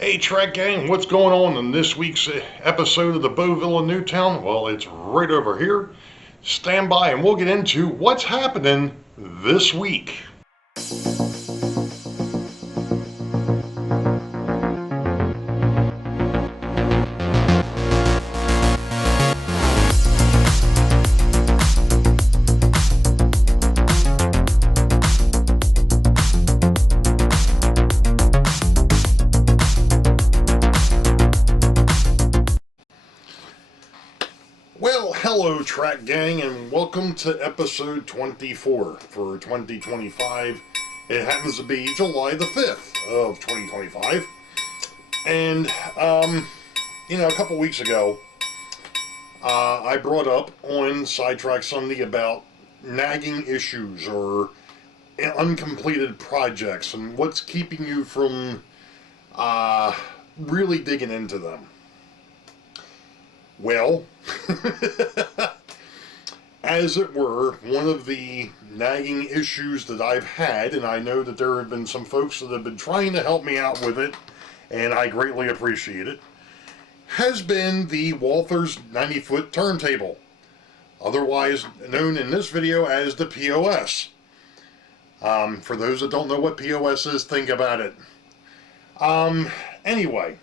Hey Track Gang, what's going on in this week's episode of the Boeville in Newtown? Well, it's right over here. Stand by and we'll get into what's happening this week. Well, hello Track Gang, and welcome to episode 24 for 2025. It happens to be July the 5th of 2025. And, a couple weeks ago, I brought up on Sidetrack Sunday about nagging issues or uncompleted projects and what's keeping you from really digging into them. Well, as it were, one of the nagging issues that I've had, and I know that there have been some folks that have been trying to help me out with it, and I greatly appreciate it, has been the Walthers 90ft Turntable, otherwise known in this video as the POS. For those that don't know what POS is, think about it. Anyway.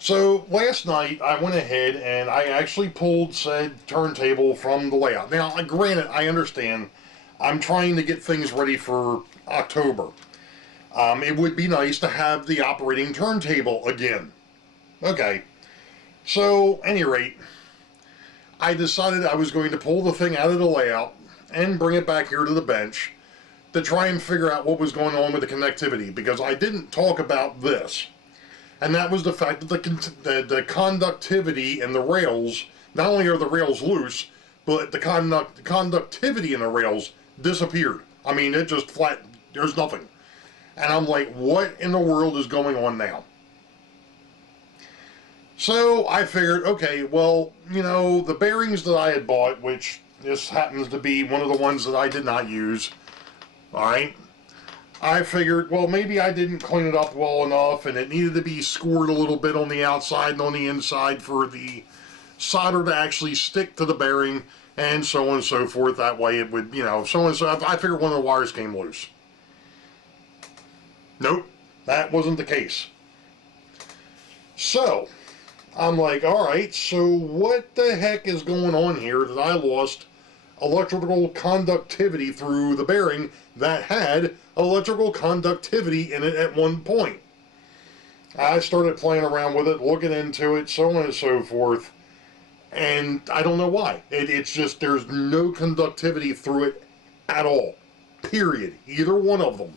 So last night I went ahead and I actually pulled said turntable from the layout. Now, granted, I understand I'm trying to get things ready for October. It would be nice to have the operating turntable again. Okay, so at any rate, I decided I was going to pull the thing out of the layout and bring it back here to the bench to try and figure out what was going on with the connectivity, because I didn't talk about this. And that was the fact that the conductivity in the rails, not only are the rails loose, but the conductivity in the rails disappeared. I mean, it just flat, there's nothing. And I'm like, what in the world is going on now? So I figured, okay, well, the bearings that I had bought, which this happens to be one of the ones that I did not use, all right? I figured, well, maybe I didn't clean it up well enough and it needed to be scored a little bit on the outside and on the inside for the solder to actually stick to the bearing and so on and so forth. That way it would, so on and so. I figured one of the wires came loose. Nope, that wasn't the case. So, I'm like, all right, so what the heck is going on here that I lost electrical conductivity through the bearing that had electrical conductivity in it at one point? I started playing around with it, looking into it, so on and so forth, and I don't know why. It's just there's no conductivity through it at all. Period. Either one of them.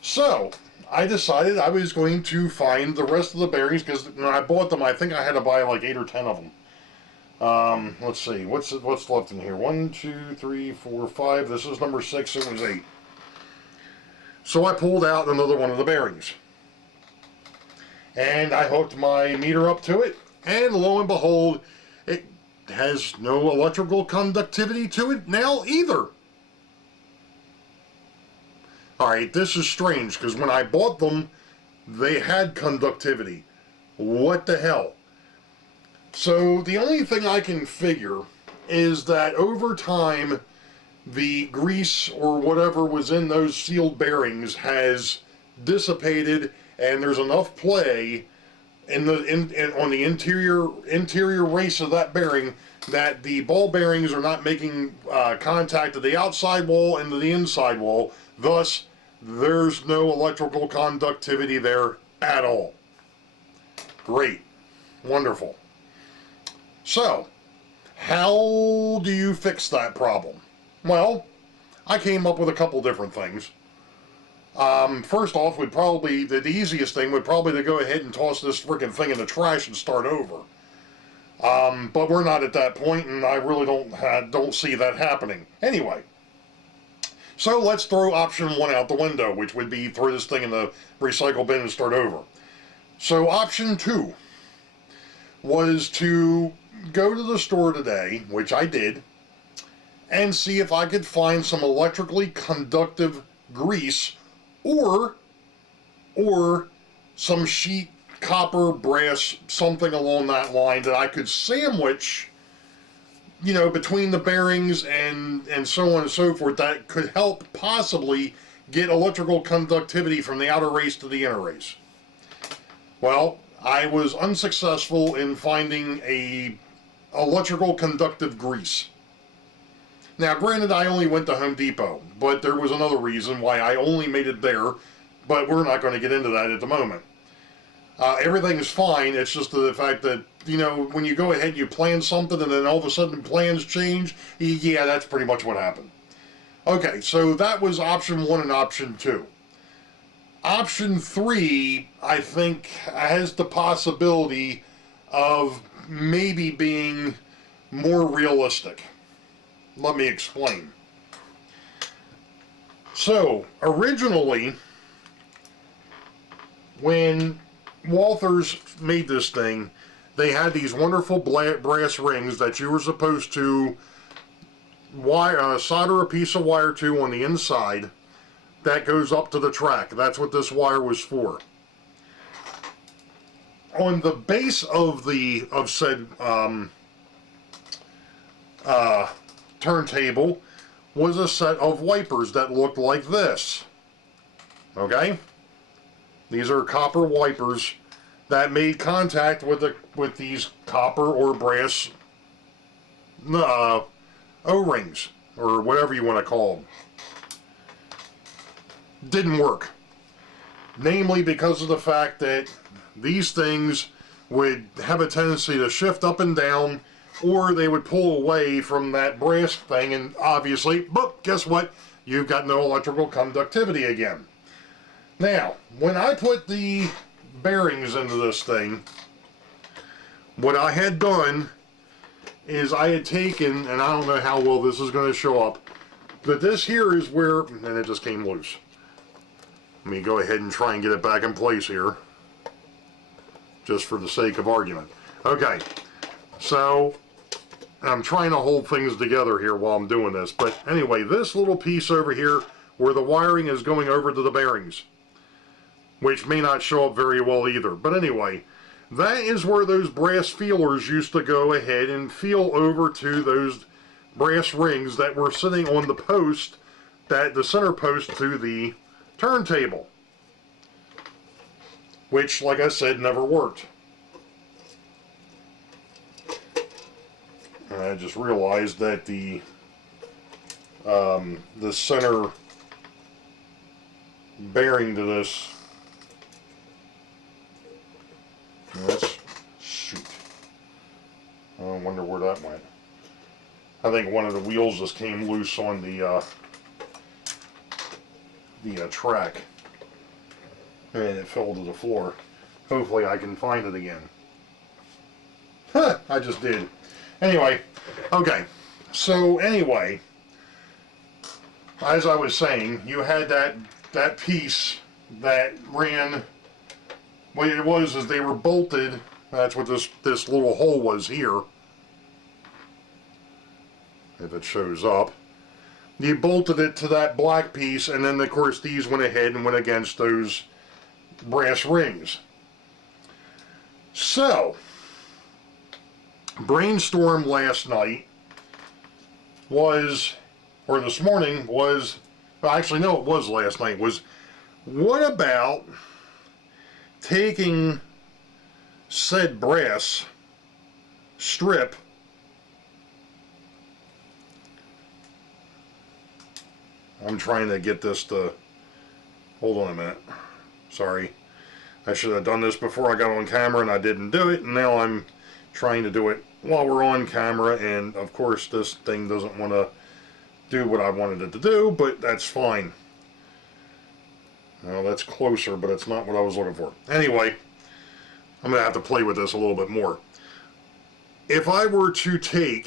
So I decided I was going to find the rest of the bearings, because when I bought them, I think I had to buy like 8 or 10 of them. Let's see, what's left in here? 1, 2, 3, 4, 5. This is number 6. It was 8. So I pulled out another one of the bearings, and I hooked my meter up to it, and lo and behold, it has no electrical conductivity to it now either. Alright, this is strange, because when I bought them, they had conductivity. What the hell? So the only thing I can figure is that over time, the grease or whatever was in those sealed bearings has dissipated, and there's enough play on the interior race of that bearing that the ball bearings are not making contact to the outside wall and to the inside wall. Thus, there's no electrical conductivity there at all. Great. Wonderful. So, how do you fix that problem? Well, I came up with a couple different things. First off, the easiest thing would probably to go ahead and toss this freaking thing in the trash and start over. But we're not at that point, and I really don't see that happening. Anyway, so let's throw option 1 out the window, which would be throw this thing in the recycle bin and start over. So option 2 was to go to the store today, which I did, and see if I could find some electrically conductive grease or or some sheet copper, brass, something along that line that I could sandwich, you know, between the bearings and so on and so forth, that could help possibly get electrical conductivity from the outer race to the inner race. Well, I was unsuccessful in finding a electrical conductive grease. Now, granted, I only went to Home Depot, but there was another reason why I only made it there, but we're not going to get into that at the moment. Everything's fine, it's just the fact that, you know, when you go ahead and you plan something and then all of a sudden plans change, yeah, that's pretty much what happened. Okay, so that was option 1 and option 2. Option 3, I think, has the possibility of maybe being more realistic. Let me explain. So, originally, when Walthers made this thing, they had these wonderful brass rings that you were supposed to solder a piece of wire to on the inside that goes up to the track. That's what this wire was for. On the base of said turntable was a set of wipers that looked like this. Okay? These are copper wipers that made contact with these copper or brass O-rings, or whatever you want to call them. Didn't work. Namely because of the fact that these things would have a tendency to shift up and down, or they would pull away from that brass thing, and obviously, but guess what? You've got no electrical conductivity again. Now, when I put the bearings into this thing, what I had done is I had taken, and I don't know how well this is going to show up, but this here is where, and it just came loose. Let me go ahead and try and get it back in place here, just for the sake of argument. Okay, so I'm trying to hold things together here while I'm doing this, but anyway, this little piece over here where the wiring is going over to the bearings, which may not show up very well either, but anyway, that is where those brass feelers used to go ahead and feel over to those brass rings that were sitting on the post, that the center post to the turntable, which, like I said, never worked. And I just realized that the center bearing to this, shoot, I wonder where that went. I think one of the wheels just came loose on the track, and it fell to the floor. Hopefully I can find it again. Huh, I just did. Anyway, okay, so anyway, as I was saying, you had that piece that ran, what it was is they were bolted, that's what this little hole was here, if it shows up. You bolted it to that black piece, and then of course these went ahead and went against those brass rings. So, brainstorm last night was, or this morning was, well, actually no, it was last night, was what about taking said brass strip, I'm trying to get this to, hold on a minute, sorry, I should have done this before I got on camera and I didn't do it, and now I'm trying to do it while we're on camera, and of course this thing doesn't want to do what I wanted it to do, but that's fine. Well, that's closer, but it's not what I was looking for. Anyway, I'm going to have to play with this a little bit more. If I were to take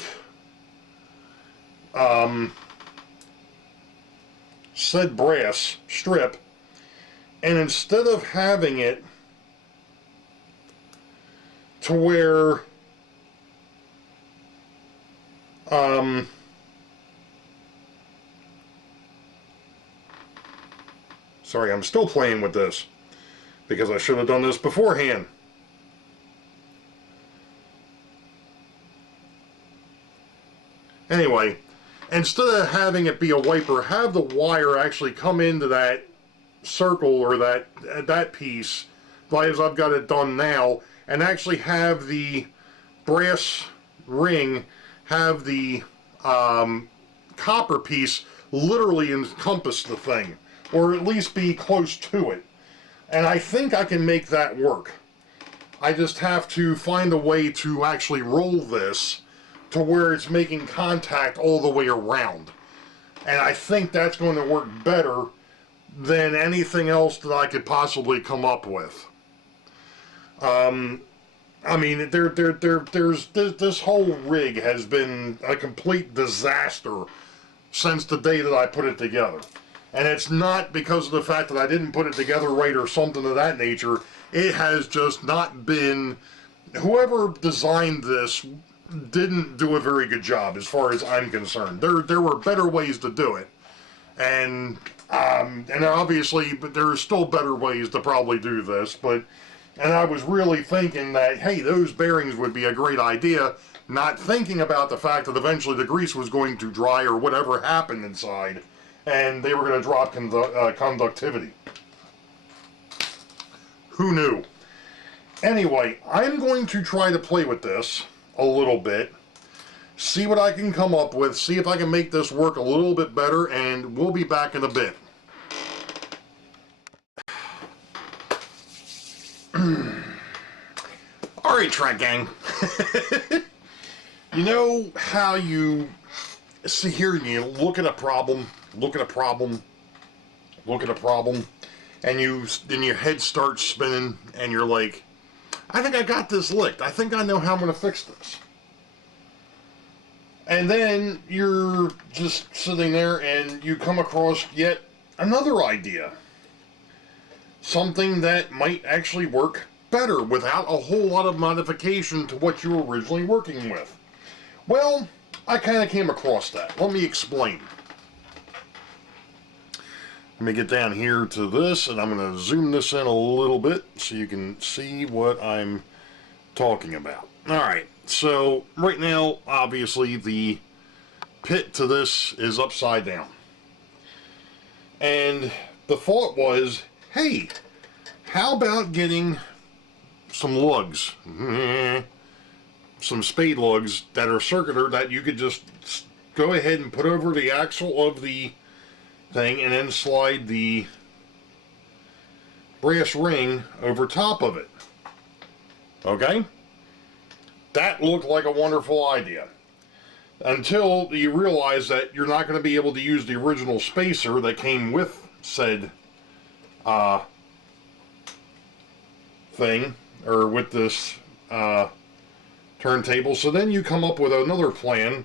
said brass strip, and instead of having it to where sorry, I'm still playing with this. because I should have done this beforehand. Anyway, instead of having it be a wiper, have the wire actually come into that circle or that piece, like as I've got it done now, and actually have the brass ring have the copper piece literally encompass the thing, or at least be close to it. And I think I can make that work. I just have to find a way to actually roll this to where it's making contact all the way around. And I think that's going to work better than anything else that I could possibly come up with. I mean, this whole rig has been a complete disaster since the day that I put it together. And it's not because of the fact that I didn't put it together right or something of that nature. It has just not been... Whoever designed this didn't do a very good job as far as I'm concerned. There were better ways to do it. And obviously, but there are still better ways to probably do this. And I was really thinking that, hey, those bearings would be a great idea, not thinking about the fact that eventually the grease was going to dry or whatever happened inside, and they were going to drop conductivity. Who knew? Anyway, I'm going to try to play with this a little bit, see what I can come up with, see if I can make this work a little bit better, and we'll be back in a bit. Alright, Track Gang. You know how you sit here and you look at a problem, and your head starts spinning, and you're like, I think I got this licked. I think I know how I'm going to fix this. And then you're just sitting there and you come across yet another idea. Something that might actually work better without a whole lot of modification to what you were originally working with. Well, I kind of came across that. Let me explain. Let me get down here to this, and I'm going to zoom this in a little bit so you can see what I'm talking about. Alright, so right now, obviously, the pit to this is upside down. And the thought was, hey, how about getting some lugs, some spade lugs that are circular that you could just go ahead and put over the axle of the thing and then slide the brass ring over top of it. Okay? That looked like a wonderful idea. Until you realize that you're not going to be able to use the original spacer that came with said thing, or with this turntable. So then you come up with another plan,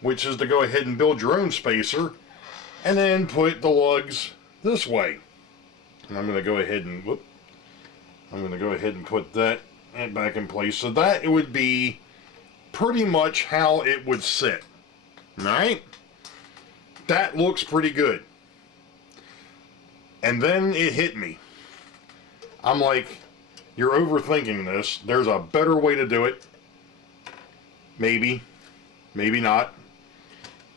which is to go ahead and build your own spacer and then put the lugs this way. And I'm going to go ahead and put that back in place. So that it would be pretty much how it would sit. Alright? That looks pretty good. And then it hit me. I'm like, you're overthinking this. There's a better way to do it. Maybe. Maybe not.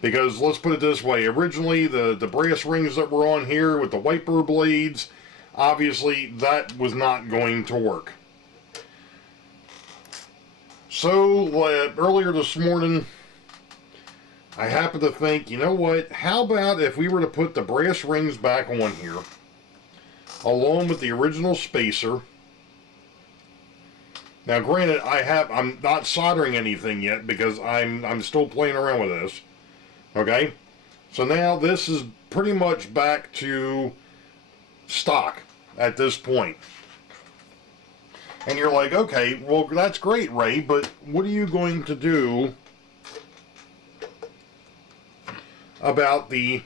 Because let's put it this way. Originally, the brass rings that were on here with the wiper blades, obviously that was not going to work. So, earlier this morning, I happened to think, you know what, how about if we were to put the brass rings back on here, along with the original spacer. Now granted, I'm not soldering anything yet because I'm still playing around with this. Okay? So now this is pretty much back to stock at this point. And you're like, okay, well that's great, Ray, but what are you going to do about the,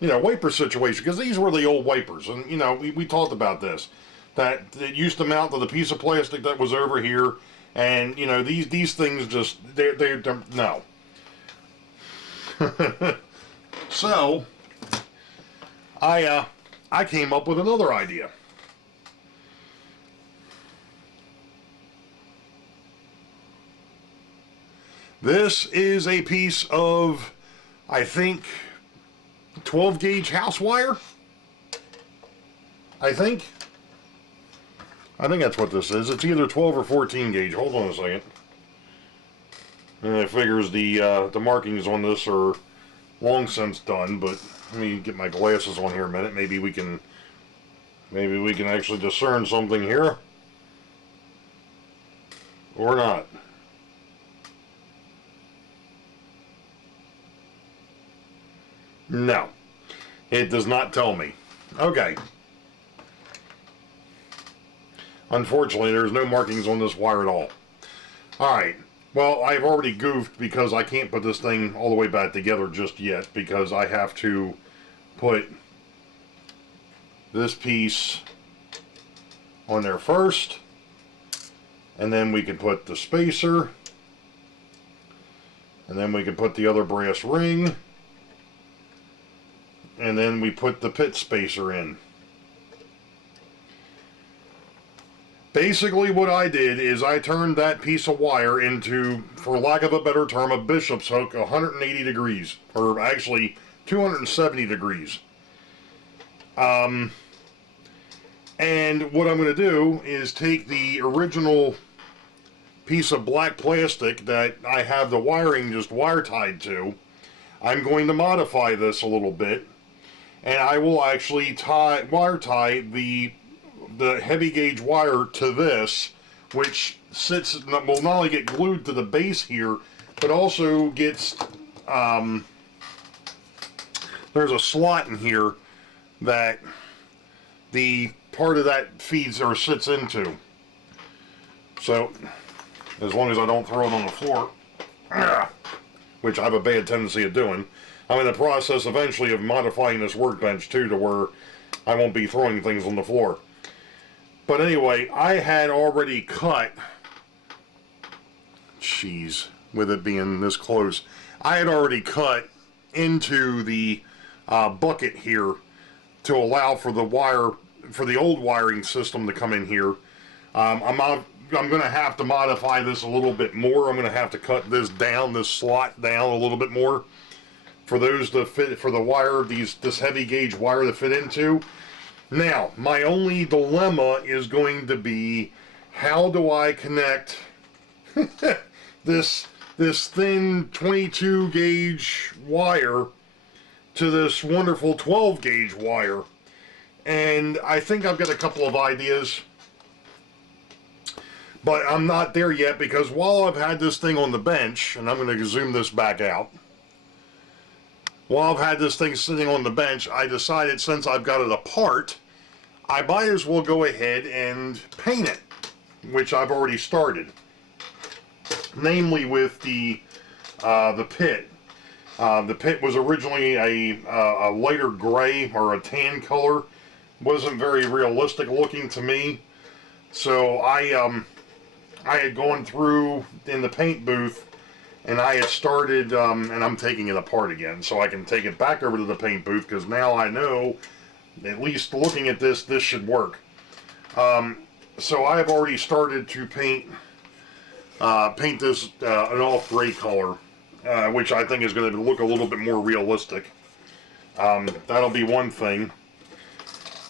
wiper situation? Because these were the old wipers, and, we talked about this. That it used to mount to the piece of plastic that was over here, and, these things just, they're no. So, I came up with another idea. This is a piece of, I think, 12 gauge house wire. I think that's what this is. It's either 12 or 14 gauge. Hold on a second. And it figures the markings on this are long since done, but let me get my glasses on here a minute. Maybe we can actually discern something here. Or not. No. It does not tell me. Okay. Unfortunately, there's no markings on this wire at all. Alright. Well, I've already goofed because I can't put this thing all the way back together just yet, because I have to put this piece on there first, and then we can put the spacer, and then we can put the other brass ring, and then we put the pit spacer in. Basically what I did is I turned that piece of wire into, for lack of a better term, a bishop's hook 180 degrees, or actually 270 degrees. And what I'm going to do is take the original piece of black plastic that I have the wiring just wire tied to. I'm going to modify this a little bit, and I will actually wire tie the heavy gauge wire to this, which will not only get glued to the base here, but also gets, there's a slot in here that the part of that feeds or sits into. So, as long as I don't throw it on the floor, which I have a bad tendency of doing, I'm in the process eventually of modifying this workbench too, to where I won't be throwing things on the floor. But anyway, I had already cut, jeez, with it being this close, I had already cut into the bucket here to allow for the wire, for the old wiring system to come in here. I'm going to have to modify this a little bit more. I'm going to have to cut this down, this slot down a little bit more for those to fit, for the wire, this heavy gauge wire to fit into. Now, my only dilemma is going to be, how do I connect this thin 22 gauge wire to this wonderful 12 gauge wire? And I think I've got a couple of ideas, but I'm not there yet, because while I've had this thing on the bench, and I'm going to zoom this back out, while I've had this thing sitting on the bench, I decided, since I've got it apart, I might as well go ahead and paint it, which I've already started. Namely with the pit. The pit was originally a lighter gray or a tan color. Wasn't very realistic looking to me. So I had gone through in the paint booth, and I had started, and I'm taking it apart again, so I can take it back over to the paint booth, because now I know, at least looking at this, this should work. So I have already started to paint this an off gray color, which I think is going to look a little bit more realistic. That'll be one thing.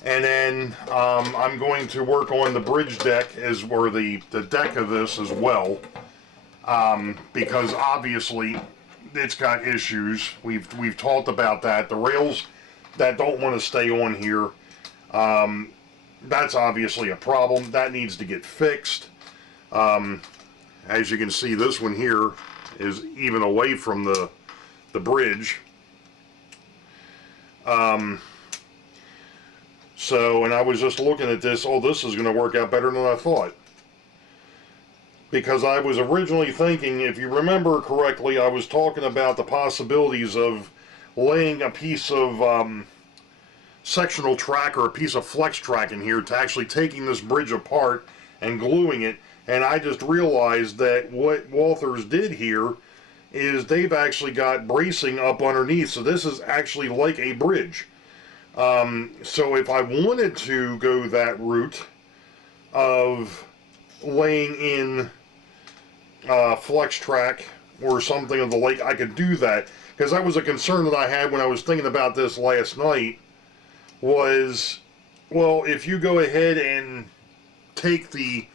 And then I'm going to work on the bridge deck, or the deck of this as well. Because obviously it's got issues. We've talked about that. The rails that don't want to stay on here, that's obviously a problem. That needs to get fixed. As you can see, this one here is even away from the bridge. So, and I was just looking at this, oh, this is going to work out better than I thought. Because I was originally thinking, if you remember correctly, I was talking about the possibilities of laying a piece of sectional track or a piece of flex track in here, to actually taking this bridge apart and gluing it. And I just realized that what Walthers did here is they've actually got bracing up underneath, so this is actually like a bridge. So if I wanted to go that route of laying in flex track or something of the like, I could do that. Because that was a concern that I had when I was thinking about this last night, was, well, if you go ahead and take the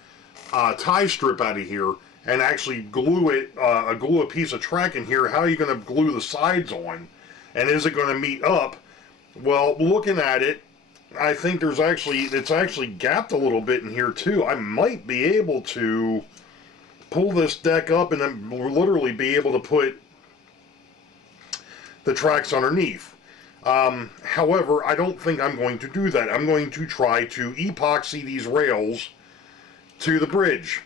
tie strip out of here and actually glue it, glue a piece of track in here, how are you going to glue the sides on? And is it going to meet up? Well, looking at it, I think it's actually gapped a little bit in here too. I might be able to pull this deck up and then literally be able to put the tracks underneath. However, I don't think I'm going to do that. I'm going to try to epoxy these rails to the bridge.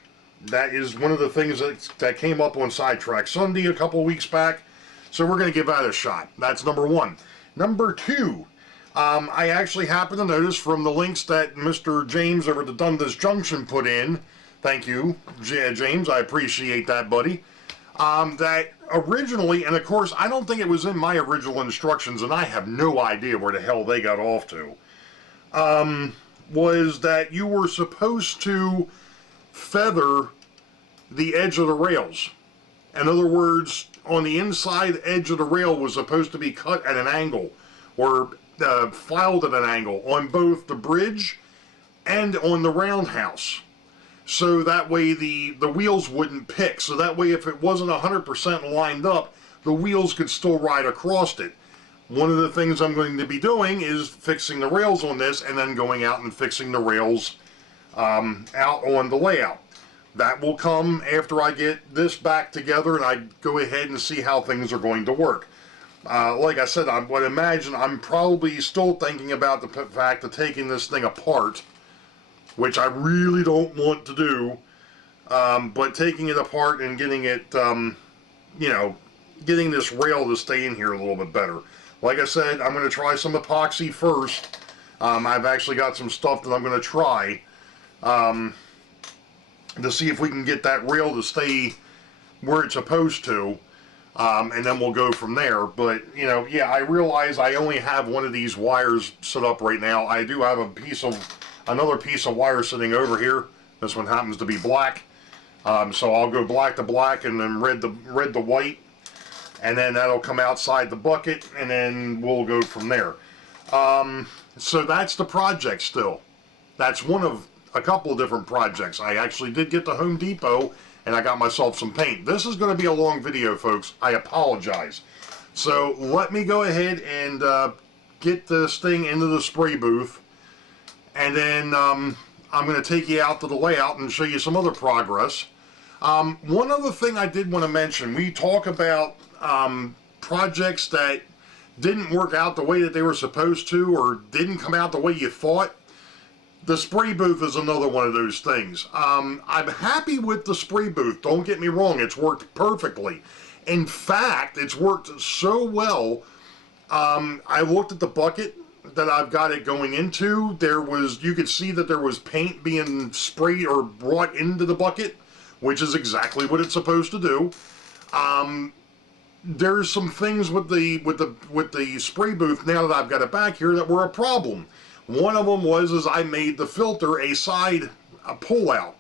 That is one of the things that came up on Sidetrack Sunday a couple of weeks back. So we're going to give that a shot. That's number one. Number two, I actually happened to notice from the links that Mr. James over at the Dundas Junction put in, thank you, James, I appreciate that, buddy, that originally, and of course, I don't think it was in my original instructions, and I have no idea where the hell they got off to, was that you were supposed to feather the edge of the rails. In other words, on the inside edge of the rail was supposed to be cut at an angle, or filed at an angle on both the bridge and on the roundhouse. So that way the wheels wouldn't pick. So that way if it wasn't 100% lined up, the wheels could still ride across it. One of the things I'm going to be doing is fixing the rails on this and then going out and fixing the rails out on the layout. That will come after I get this back together and I go ahead and see how things are going to work. Like I said, I would imagine I'm probably still thinking about the fact of taking this thing apart, which I really don't want to do, but taking it apart and getting it, you know, getting this rail to stay in here a little bit better. Like I said, I'm going to try some epoxy first. I've actually got some stuff that I'm going to try to see if we can get that rail to stay where it's supposed to. And then we'll go from there. But, you know, yeah, I realize I only have one of these wires set up right now. I do have another piece of wire sitting over here. This one happens to be black. So I'll go black to black and then red to white. And then that'll come outside the bucket and then we'll go from there. So that's the project still. That's one of a couple of different projects. I actually did get to Home Depot and I got myself some paint. This is going to be a long video, folks. I apologize. So let me go ahead and get this thing into the spray booth, and then I'm going to take you out to the layout and show you some other progress. One other thing I did want to mention, we talk about projects that didn't work out the way that they were supposed to or didn't come out the way you thought. The spray booth is another one of those things. I'm happy with the spray booth. Don't get me wrong. It's worked perfectly. In fact, it's worked so well. I looked at the bucket that I've got it going into. You could see that there was paint being sprayed or brought into the bucket, which is exactly what it's supposed to do. There's some things with the spray booth now that I've got it back here that were a problem. One of them was I made the filter a pull out.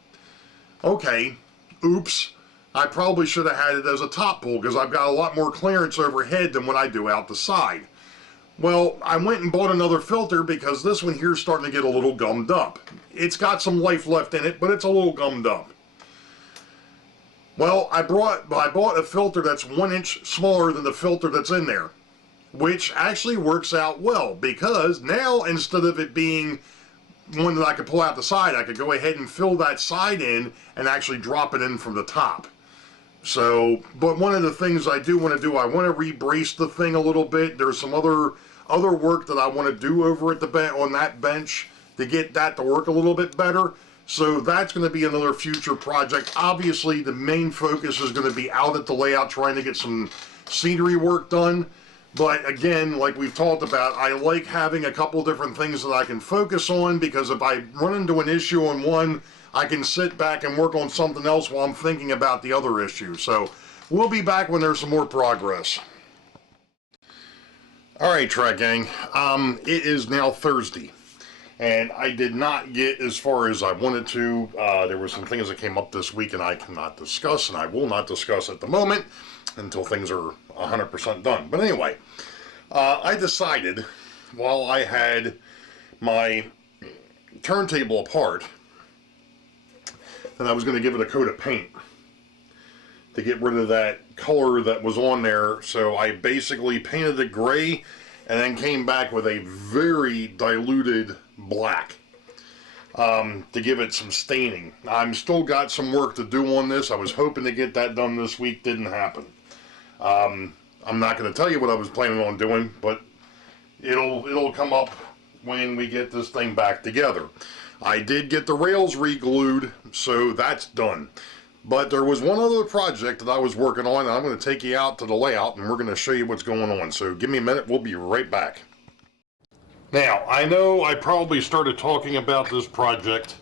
Okay, oops. I probably should have had it as a top pull because I've got a lot more clearance overhead than what I do out the side. Well, I went and bought another filter because this one here is starting to get a little gummed up. It's got some life left in it, but it's a little gummed up. Well, I bought a filter that's 1 inch smaller than the filter that's in there, which actually works out well because now instead of it being one that I could pull out the side, I could go ahead and fill that side in and actually drop it in from the top. So, but one of the things I do want to do, I want to re-brace the thing a little bit. There's some other work that I want to do over at on that bench to get that to work a little bit better. So that's going to be another future project. Obviously, the main focus is going to be out at the layout, trying to get some scenery work done. But again, like we've talked about, I like having a couple different things that I can focus on, because if I run into an issue on one, I can sit back and work on something else while I'm thinking about the other issue. So we'll be back when there's some more progress. All right, Track Gang, it is now Thursday. and I did not get as far as I wanted to. There were some things that came up this week and I cannot discuss, and I will not discuss at the moment until things are 100% done. But anyway, I decided while I had my turntable apart that I was going to give it a coat of paint to get rid of that color that was on there. So I basically painted it gray and then came back with a very diluted black to give it some staining. I'm still got some work to do on this. I was hoping to get that done this week. Didn't happen. I'm not going to tell you what I was planning on doing, but it'll come up when we get this thing back together. I did get the rails re-glued, so that's done. But there was one other project that I was working on, and I'm going to take you out to the layout, and we're going to show you what's going on. So give me a minute, we'll be right back. Now, I know I probably started talking about this project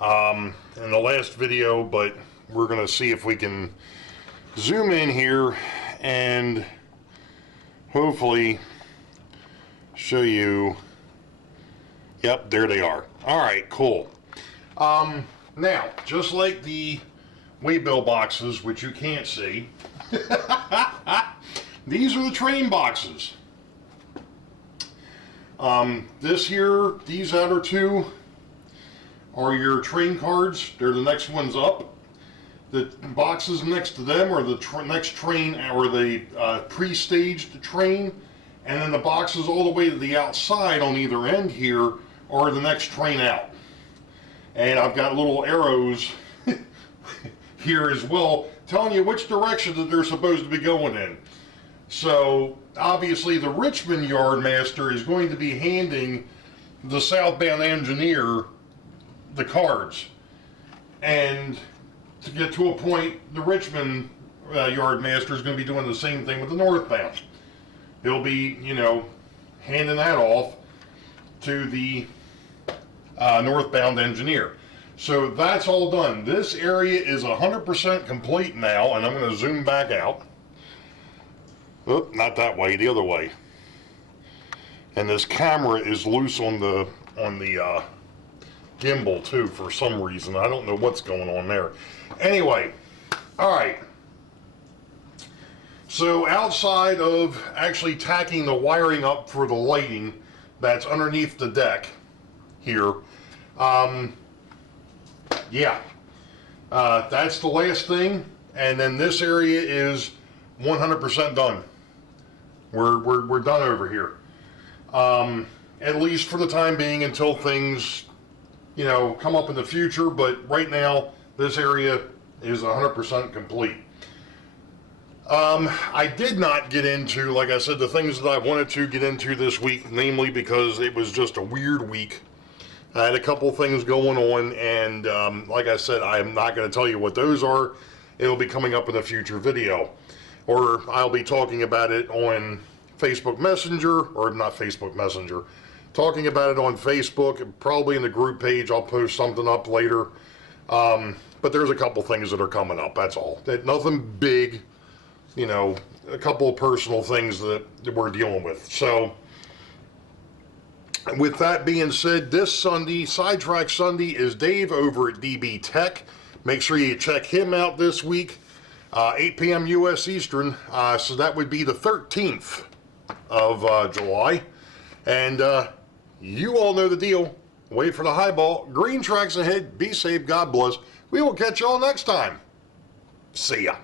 in the last video, but we're going to see if we can zoom in here and hopefully show you. Yep, there they are. All right, cool. Now, just like the Boeville boxes, which you can't see, these are the train boxes. These outer two are your train cards. They're the next ones up. The boxes next to them are the next train, or the pre-staged train, and then the boxes all the way to the outside on either end here are the next train out. And I've got little arrows here as well telling you which direction that they're supposed to be going in. So obviously the Richmond yardmaster is going to be handing the southbound engineer the cards, and to get to a point, the Richmond yardmaster is going to be doing the same thing with the northbound. He'll be, you know, handing that off to the northbound engineer. So that's all done. This area is 100% complete now, and I'm going to zoom back out. Oh, not that way, the other way. And this camera is loose on the gimbal too for some reason. I don't know what's going on there. Anyway, all right. So outside of actually tacking the wiring up for the lighting that's underneath the deck here, yeah, that's the last thing. And then this area is 100% done. We're done over here. At least for the time being, until things, you know, come up in the future. But right now, this area is 100% complete. I did not get into, like I said, the things that I wanted to get into this week, namely because it was just a weird week. I had a couple things going on, and like I said, I'm not going to tell you what those are. It'll be coming up in a future video. Or I'll be talking about it on Facebook Messenger, or not Facebook Messenger, talking about it on Facebook, and probably in the group page. I'll post something up later. But there's a couple things that are coming up, that's all. Nothing big, you know, a couple of personal things that we're dealing with. So, with that being said, this Sunday, Sidetrack Sunday, is Dave over at DB Tech. Make sure you check him out this week, 8 p.m. U.S. Eastern. So that would be the 13th of July. And you all know the deal. Wait for the highball. Green tracks ahead. Be safe. God bless. We will catch you all next time. See ya.